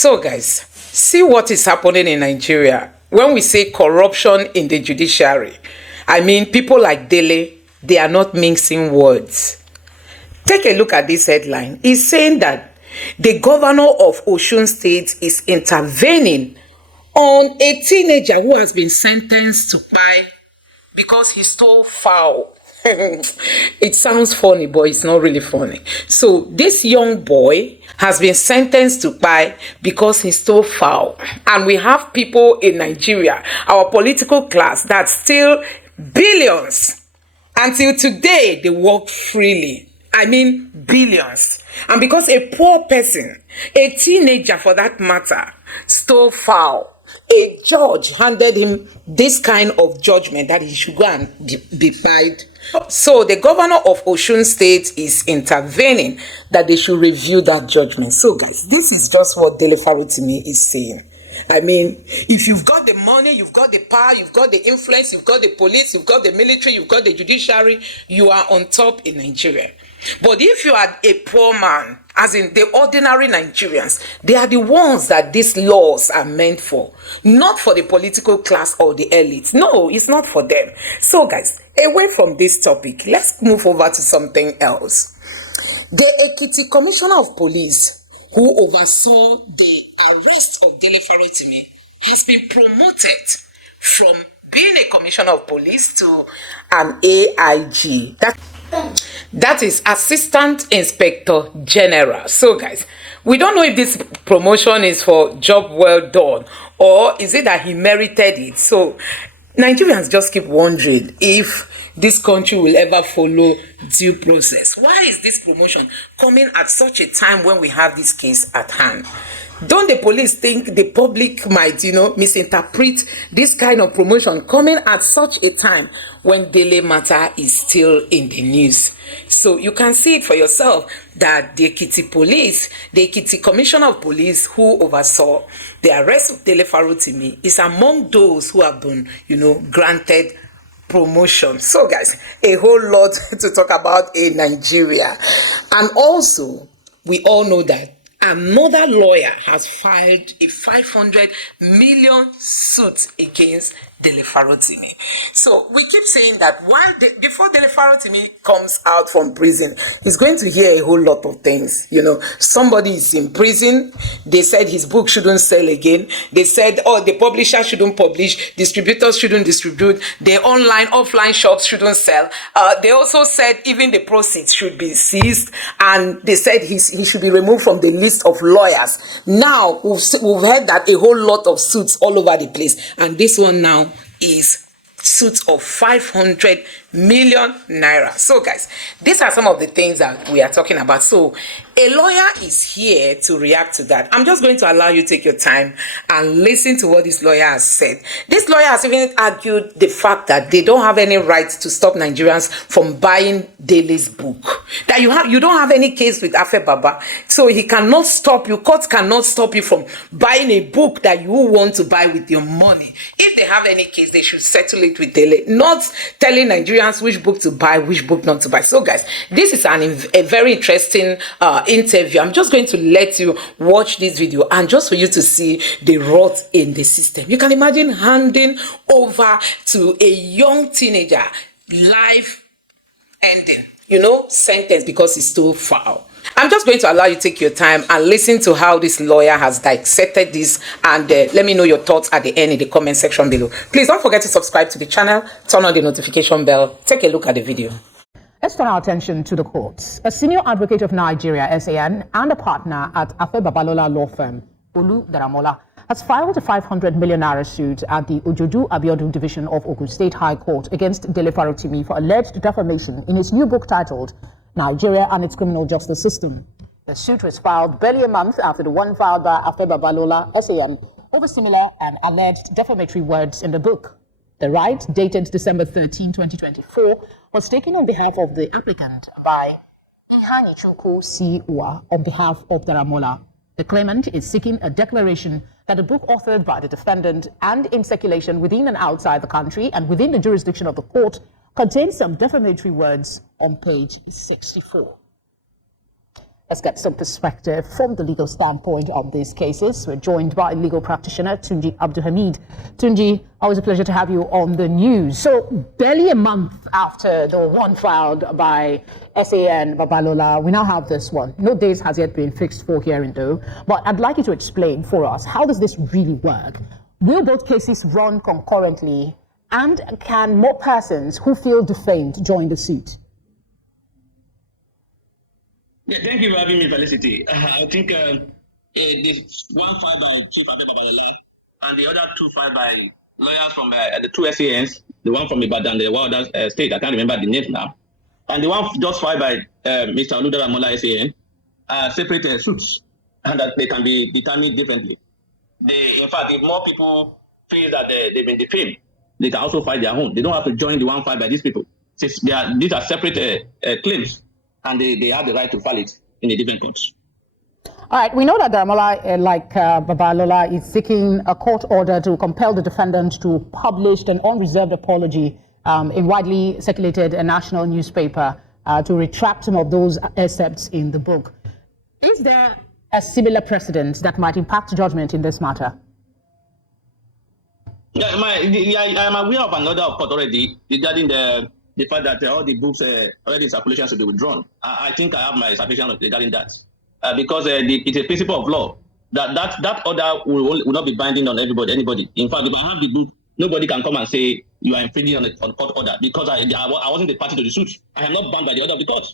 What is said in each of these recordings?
So guys, see what is happening in Nigeria. When we say corruption in the judiciary, I mean people like Dele, they are not mixing words. Take a look at this headline. It's saying that the governor of Osun State is intervening on a teenager who has been sentenced to buy because he stole fowl. It sounds funny, but it's not really funny. So this young boy has been sentenced to buy because he stole fowl. And we have people in Nigeria, our political class, that steal billions. Until today, they walk freely. I mean billions. And because a poor person, a teenager for that matter, stole fowl, a judge handed him this kind of judgment that he should go and be fined. So the governor of Osun State is intervening that they should review that judgment. So guys, this is just what Dele Farotimi is saying. I mean, if you've got the money, you've got the power, you've got the influence, you've got the police, you've got the military, you've got the judiciary, you are on top in Nigeria. But if you are a poor man, as in the ordinary Nigerians, they are the ones that these laws are meant for, not for the political class or the elite. No, it's not for them. So guys, away from this topic, let's move over to something else. The Ekiti Commissioner of Police, who oversaw the arrest of Dele Farotimi, has been promoted from being a commissioner of police to an AIG. That is Assistant Inspector General. So guys, we don't know if this promotion is for job well done or is it that he merited it. So Nigerians just keep wondering if this country will ever follow due process. Why is this promotion coming at such a time when we have this case at hand? Don't the police think the public might, misinterpret this kind of promotion coming at such a time when Dele matter is still in the news? So you can see it for yourself that the Ekiti police, the Ekiti Commissioner of Police who oversaw the arrest of Dele Farotimi is among those who have been, granted promotion. So guys, a whole lot to talk about in Nigeria. And also, we all know that another lawyer has filed a 500 million suit against Dele Farotimi. So we keep saying that before Dele Farotimi comes out from prison, he's going to hear a whole lot of things. Somebody is in prison. They said his book shouldn't sell again. They said, the publisher shouldn't publish, distributors shouldn't distribute, the online, offline shops shouldn't sell. They also said even the proceeds should be seized, and they said he should be removed from the list of lawyers. Now we've heard that a whole lot of suits all over the place, and this one now is suits of 500 million naira. So guys, these are some of the things that we are talking about. So a lawyer is here to react to that. I'm just going to allow you to take your time and listen to what this lawyer has said. This lawyer has even argued the fact that they don't have any right to stop Nigerians from buying Dele's book. That you don't have any case with Afe Baba, so he cannot stop you. Court cannot stop you from buying a book that you want to buy with your money. If they have any case, they should settle it with Dele, not telling Nigerians which book to buy, which book not to buy. So guys, this is a very interesting interview. I'm just going to let you watch this video and just for you to see the rot in the system. You can imagine handing over to a young teenager life ending, sentence because it's too foul. I'm just going to allow you to take your time and listen to how this lawyer has dissected this, and let me know your thoughts at the end in the comment section below. Please don't forget to subscribe to the channel, turn on the notification bell, take a look at the video. Let's turn our attention to the courts. A senior advocate of Nigeria, SAN, and a partner at Afe Babalola law firm, Olu Daramola, has filed a 500 million naira suit at the Ojodu Abiodun Division of Ogun State High Court against Dele Farotimi for alleged defamation in his new book titled Nigeria and its Criminal Justice System. The suit was filed barely a month after the one filed by Afe Babalola, SAN, over similar and alleged defamatory words in the book. The right, dated December 13, 2024, was taken on behalf of the applicant by Ihanichuku Siwa on behalf of Daramola. The claimant is seeking a declaration that a book authored by the defendant and in circulation within and outside the country and within the jurisdiction of the court contains some defamatory words on page 64. Let's get some perspective from the legal standpoint of these cases. We're joined by legal practitioner Tunji Abdulhamid. Tunji, always a pleasure to have you on the news. So, barely a month after the one filed by SAN Babalola, we now have this one. No days has yet been fixed for hearing though, but I'd like you to explain for us, how does this really work? Will both cases run concurrently, and can more persons who feel defamed join the suit? Yeah, thank you for having me, Felicity. I think this one filed by Chief Abeba Babalola and the other two filed by lawyers from the two SANs, the one from Ibadan, the one other state, I can't remember the name now, and the one just filed by Mr. Oludara Mola SAN, separate suits, and that they can be determined differently. In fact, if more people feel that they've been defamed, they can also file their own. They don't have to join the one filed by these people. Since these are separate claims, and they have the right to file it in a different court. All right, we know that Daramola, like Babalola, is seeking a court order to compel the defendant to publish an unreserved apology in widely circulated a national newspaper to retract some of those excerpts in the book. Is there a similar precedent that might impact judgment in this matter? Yeah, I'm aware of another court already regarding the fact that all the books already in circulation should be withdrawn. I think I have my sufficient regarding that. Because it's a principle of law that order will not be binding on anybody. In fact, if I have the book, nobody can come and say you are infringing on court order because I wasn't the party to the suit. I am not bound by the order of the court.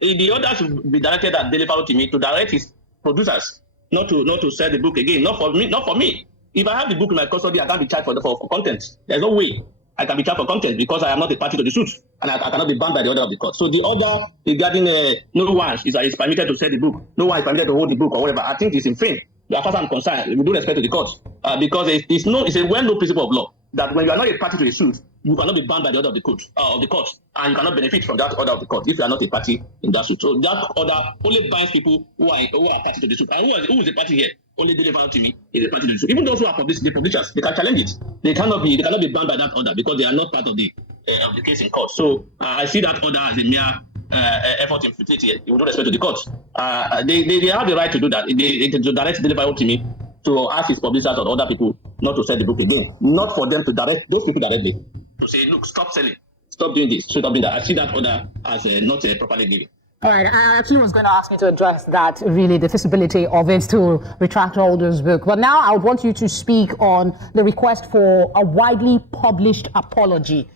The order should be directed at Dele Farotimi to direct his producers not to sell the book again. Not for me. If I have the book in my custody, I can't be charged for content. There's no way I can be charged for content because I am not a party to the suit and I cannot be bound by the order of the court. So the order regarding no one is permitted to sell the book, no one is permitted to hold the book or whatever, I think it's infringed. As far as I'm concerned, we do respect to the court because it's a well-known principle of law that when you are not a party to the suit, you cannot be bound by the order of the court, and you cannot benefit from that order of the court if you are not a party in that suit. So that order only binds people who are party to the suit. And who is a party here? Only Dele Farotimi is a party to the suit. Even those who are the publishers, they can challenge it. They cannot be bound by that order because they are not part of the case in court. So I see that order as a mere effort in futility. You don't respect to the court. They have the right to do that. They to direct Dele Farotimi to ask his publishers or other people not to sell the book again. Not for them to direct those people directly to say, look, stop selling, stop doing this, stop doing that. I see that order as not properly given. All right, I actually was going to ask you to address that, really, the feasibility of it to retract all those books. But now I would want you to speak on the request for a widely published apology,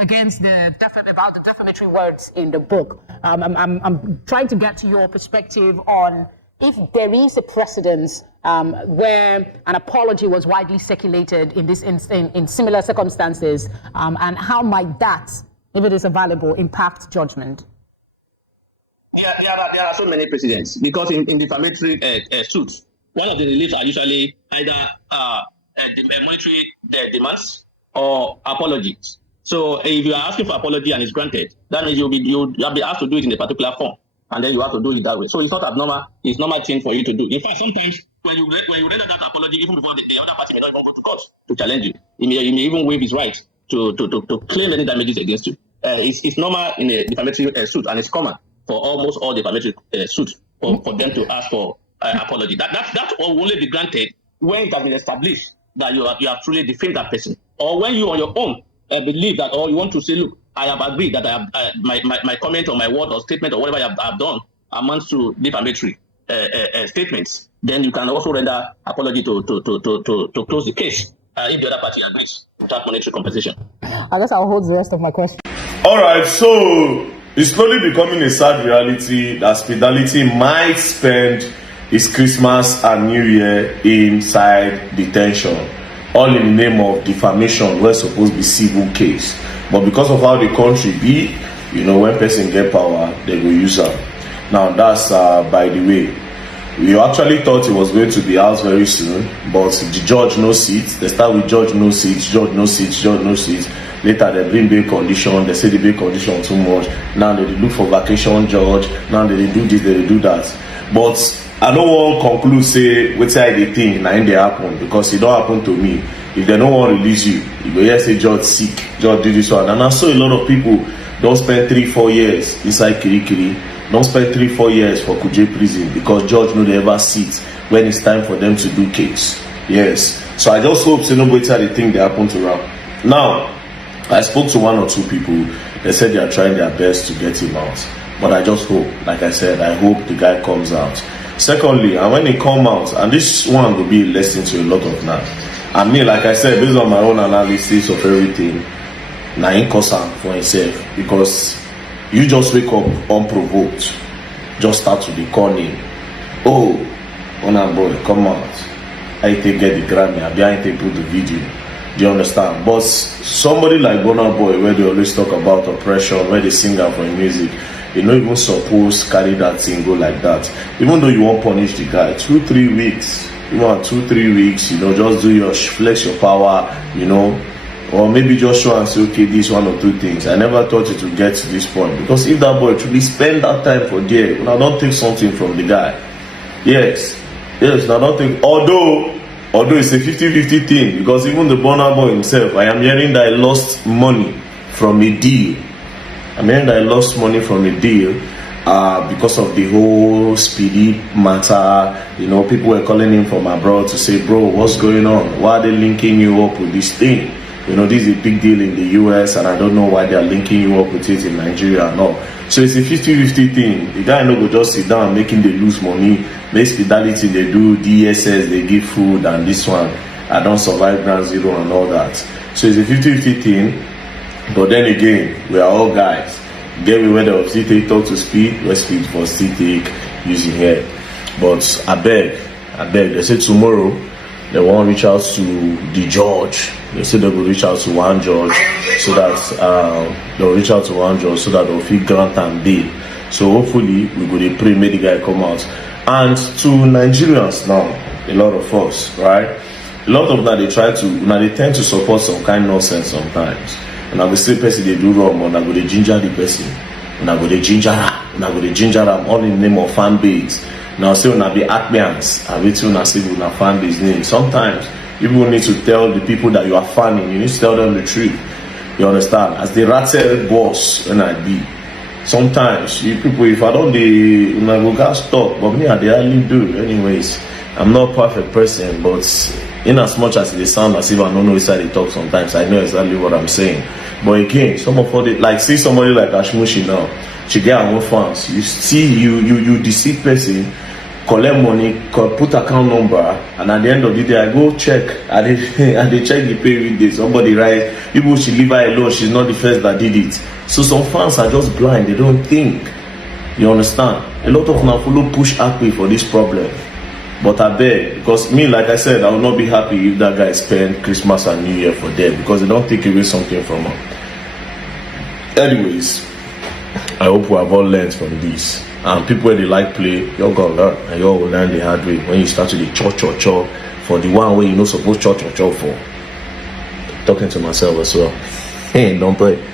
against about the defamatory words in the book. I'm trying to get to your perspective on if there is a precedence where an apology was widely circulated in similar circumstances, and how might that, if it is available, impact judgment? Yeah, there are so many precedents because in defamatory suits, one of the reliefs are usually either monetary demands or apologies. So if you are asking for apology and it's granted, that means you'll be asked to do it in a particular form, and then you have to do it that way. So it's not abnormal; it's normal thing for you to do. In fact, sometimes when you render that apology, even before the other party may not even go to court to challenge you, he may even waive his right to claim any damages against you. It's normal in a defamatory suit, and it's common for almost all defamatory suits for them to ask for apology. That will only be granted when it has been established that you have truly defamed that person, or when you on your own believe that, or you want to say, look, I have agreed that I have my comment or my word or statement or whatever I have done amounts to defamatory statements. Then you can also render apology to close the case if the other party agrees without monetary compensation. I guess I'll hold the rest of my question. All right, so it's slowly becoming a sad reality that Spidality might spend his Christmas and New Year inside detention, all in the name of defamation, where it's supposed to be civil case. But because of how the country be, when person get power, they will use them. Now that's by the way. We actually thought he was going to be out very soon, but the judge no seat. They start with judge no seat, judge no seat, judge no seat. Later they bring bail condition. They say the bail condition too much. Now they look for vacation judge. Now they do this, they do that. But I don't want to conclude say what's the thing now they happen because it don't happen to me. If they don't want to release you go here say judge sick, judge do this one. And I saw a lot of people don't spend 3-4 years inside Kirikiri Don't spend 3-4 years for Kuje prison because judge no dey ever sit when it's time for them to do case. Yes. So I just hope nobody tell the thing they happen to Ram. Now, I spoke to 1 or 2 people. They said they are trying their best to get him out. But I just hope, like I said, I hope the guy comes out. Secondly, and when he come out, and this one will be a lesson to a lot of now. And me, like I said, based on my own analysis of everything, na him cause am for himself, because you just wake up unprovoked, just start to be calling, oh, Ona boy, come out. I take get the Grammy, I take put the video. Do you understand? But somebody like Burna Boy, where they always talk about oppression, where they sing out for music, you not even supposed carry that thing go like that. Even though you won't punish the guy, 2-3 weeks, 2-3 weeks, just do your flex your power, or maybe just show and say, okay, this 1 or 2 things. I never thought it would get to this point, because if that boy truly spend that time for there, I don't take something from the guy. Yes, I don't think. Although it's a 50-50 thing, because even the Burna Boy himself, I am hearing that he lost money from a deal. Because of the whole Speedy matter. People were calling him from abroad to say, bro, what's going on? Why are they linking you up with this thing? This is a big deal in the US, and I don't know why they are linking you up with it in Nigeria and all. So it's a 50-50 thing. The guy no go just sit down making they lose money. Make fidelity, they do DSS, they give food, and this one, I don't survive ground zero and all that. So it's a 50-50 thing. But then again, we are all guys. Get me where they will still take talk to speed, where speed for still take using head. But I beg, they say tomorrow they won't reach out to the judge. They say they will reach out to one judge so that they'll feel grant and bail. So hopefully we go to pray, make the guy come out. And to Nigerians now, a lot of us, right? A lot of that they tend to support some kind of nonsense sometimes. And I will say person they do wrong, and I go to ginger the person, and I go to ginger them, all in the name of fan base. Now say when I be Akmians, I wait till I say when I fan base name. Sometimes you will need to tell the people that you are fanning, you need to tell them the truth. You understand? As the rattle boss when I be. Sometimes you people, if I don't go gas talk, but me I hardly do. Anyways, I'm not a perfect person, but in as much as they sound as if I don't know inside they talk sometimes, I know exactly what I'm saying. But again, some of all see somebody like Ashmushi now, she get her own fans. You see, you deceive person, collect money, put account number, and at the end of the day, I go check, and they check the pay with this. Somebody write, people should leave her alone, she's not the first that did it. So some fans are just blind, they don't think. You understand? A lot of now follow push Akpi for this problem. But I beg, because me, like I said, I will not be happy if that guy spend Christmas and New Year for them, because they don't take away something from him. Anyways, I hope we have all learned from this. And people where they like play, you're gonna learn, and you will learn the hard way when you start to the cho for the one way you know supposed cho for. Talking to myself as well. Hey, don't play.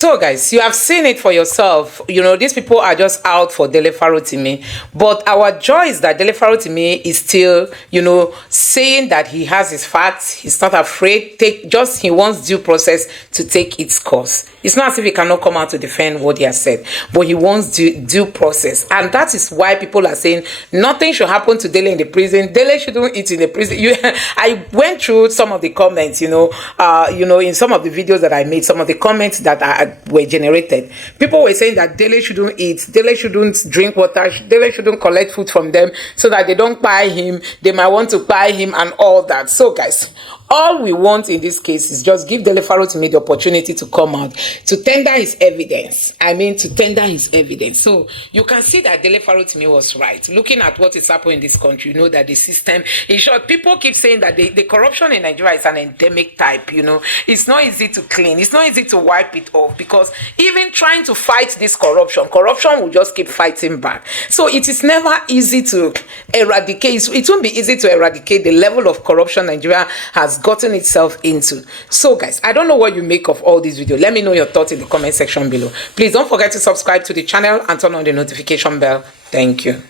So guys, you have seen it for yourself. These people are just out for Dele Farotimi. But our joy is that Dele Farotimi is still, saying that he has his facts. He's not afraid. He wants due process to take its course. It's not as if he cannot come out to defend what he has said, but he wants due process. And that is why people are saying nothing should happen to Dele in the prison. Dele shouldn't eat in the prison. I went through some of the comments, in some of the videos that I made, some of the comments that were generated. People were saying that Dele shouldn't eat, Dele shouldn't drink water, Dele shouldn't collect food from them so that they don't buy him, they might want to buy him and all that. So guys, all we want in this case is just give Dele Farotimi the opportunity to come out, to tender his evidence. So you can see that Dele Farotimi was right. Looking at what is happening in this country, you know that the system, in short, people keep saying that the corruption in Nigeria is an endemic type, It's not easy to clean. It's not easy to wipe it off, because even trying to fight this corruption will just keep fighting back. So it is never easy to eradicate. It won't be easy to eradicate the level of corruption Nigeria has gotten itself into. So guys, I don't know what you make of all these videos. Let me know your thoughts in the comment section below. Please don't forget to subscribe to the channel and turn on the notification bell. Thank you.